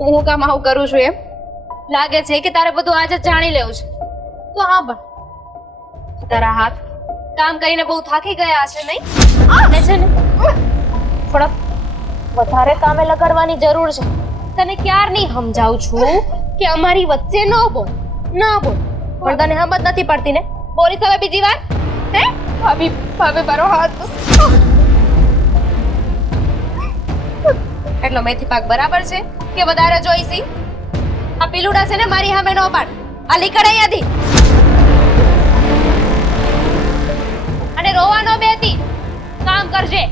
હું કામ આવું કરું છું એમ લાગે છે કે તારે બધું આજે જ જાણી લેવું છે. તો હા પણ તારા હાથ કામ કરીને બહુ થાકી ગયા છે નહીં? ને છે ને થોડા વધારે કામે લગાડવાની જરૂર છે. તને ક્યારની સમજાવું છું કે અમારી વચ્ચે ન બોલ પણ તને સમજ નથી પડતી ને. બોલીશ હવે બીજી વાર? હે ભાભી મારો હાથ. એટલો મેથી પાક બરાબર છે કે વધારે જોઈશી? આ પીલુડા છે ને મારી સામે નો પાડ. આ લીકડ અહીંયાથી. અને રોવાનો બેતી કામ કરજે.